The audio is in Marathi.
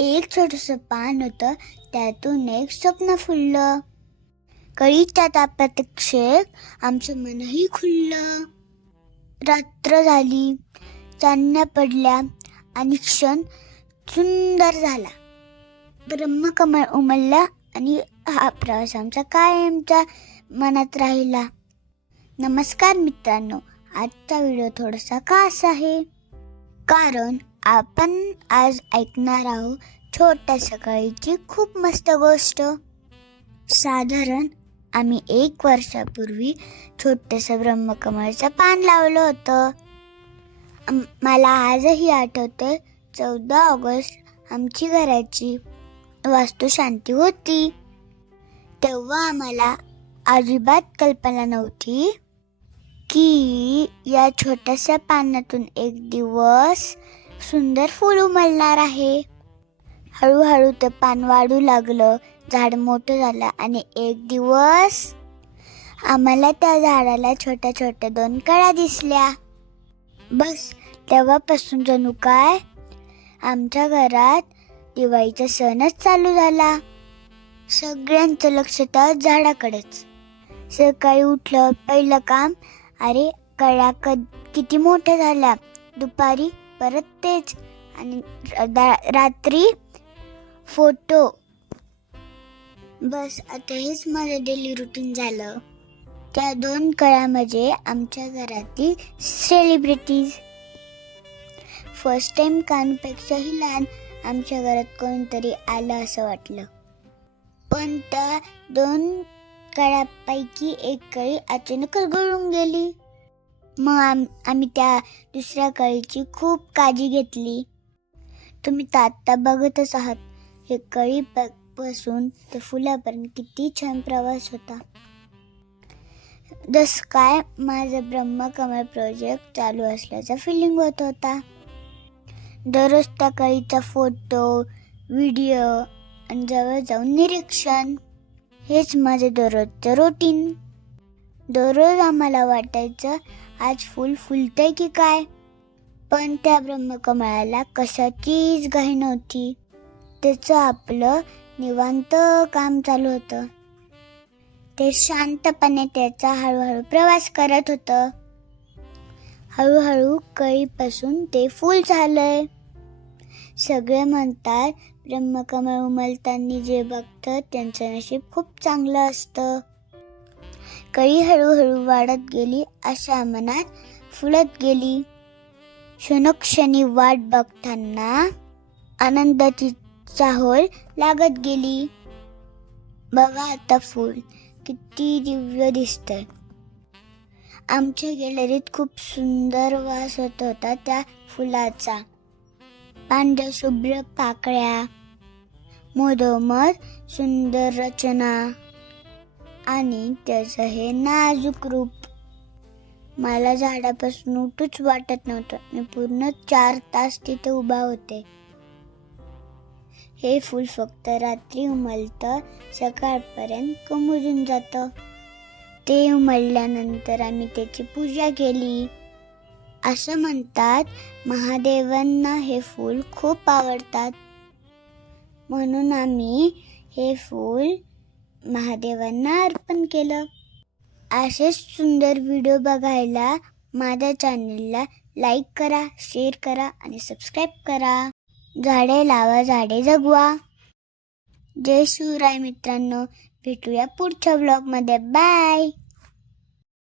एक छोटंसं पान होतं, त्यातून एक स्वप्न फुललं. कळीच्या तापापेक्षेत आमचं मनही खुललं. रात्र झाली, चांदण्या पडल्या आणि क्षण सुंदर झाला. ब्रह्मकमळ उमलला आणि हा प्रवास आमचा कायमचा मनात राहिला. नमस्कार मित्रांनो, आजचा व्हिडिओ थोडासा खास आहे, कारण आपण आज ऐकणार आहोत छोट्या कळीची खूप मस्त गोष्ट. साधारण आम्ही 1 वर्षापूर्वी छोटंसं ब्रह्मकमळचं पान लावलं होतं. मला आजही आठवतं, 14 ऑगस्ट आमची घराची वास्तुशांती होती. तेव्हा आम्हाला अजिबात कल्पना नव्हती की या छोट्याशा पानातून एक दिवस सुंदर फूल उमलणार आहे. हळूहळू ते पान वाढू लागलं, झाड मोठं झालं आणि एक दिवस आम्हाला त्या झाडाला छोट्या छोट्या 2 कळ्या दिसल्या. बस तेव्हापासून जणू काय आमच्या घरात दिवाळीचा सणच चालू झाला. सगळ्यांचं लक्ष त्या झाडाकडेच. सकाळी उठलं, पहिलं काम, अरे कळ्या किती मोठ्या झाल्या. दुपारी परत तेच, आणि रात्री फोटो. बस आता हेच माझं डेली रुटीन झालं. त्या 2 कळ्या म्हणजे आमच्या घरातील सेलिब्रिटीज. फर्स्ट टाइम कानपेक्षाही लहान आमच्या घरात कोणतरी आलं असं वाटलं. पण त्या 2 कळ्यापैकी एक कळी अचानकच गळून गेली. मग आम्ही त्या दुसऱ्या कळीची खूप काळजी घेतली. तुम्ही तर आत्ता बघतच आहात, हे कळीपासून ते फुलापर्यंत किती छान प्रवास होता. जसं काय माझं ब्रह्मकमळ प्रोजेक्ट चालू असल्याचा फिलिंग होत होता. दररोज त्या कळीचा फोटो, व्हिडिओ आणि जवळ जाऊन निरीक्षण, हेच माझे दररोजचं रुटीन. दररोज आम्हाला वाटायचं आज फूल फुलतंय की काय, पण त्या ब्रह्मकमळाला कशाचीच घाई नव्हती. त्याचं आपलं निवांत काम चालू होतं. ते शांतपणे त्याचा हळूहळू प्रवास करत होतं. हळूहळू कळीपासून ते फूल झालंय. सगळे म्हणतात ब्रह्मकमळ उमलताना जे बघतं त्यांचं नशीब खूप चांगलं असतं. कळी हळूहळू वाढत गेली, अशा मनात फुलत गेली. क्षणोक्षणी वाट बघताना आनंदाची चाहूल लागत गेली. बघा आता फूल किती दिव्य दिसतंय. आमच्या गॅलरीत खूप सुंदर वास होत होता त्या फुलाचा. पांढऱ्या शुभ्र पाकळ्या, मधोमध सुंदर रचना आणि त्याचं हे नाजूक रूप. मला झाडापासून उठूच वाटत नव्हतं. मी पूर्ण 4 तास तिथे उभा होते. हे फूल फक्त रात्री उमलतं, सकाळपर्यंत कोमेजून जातं. ते उमलल्यानंतर आम्ही त्याची पूजा केली. असं म्हणतात महादेवांना हे फूल खूप आवडतात, म्हणून आम्ही हे फूल महादेवांना अर्पण केलं. असेच सुंदर व्हिडिओ बघायला माझ्या चॅनलला लाईक करा, शेअर करा आणि सबस्क्राईब करा. झाडे लावा, झाडे जगवा. जय शिवराय मित्रांनो, भेटूया पुढच्या ब्लॉगमध्ये. बाय.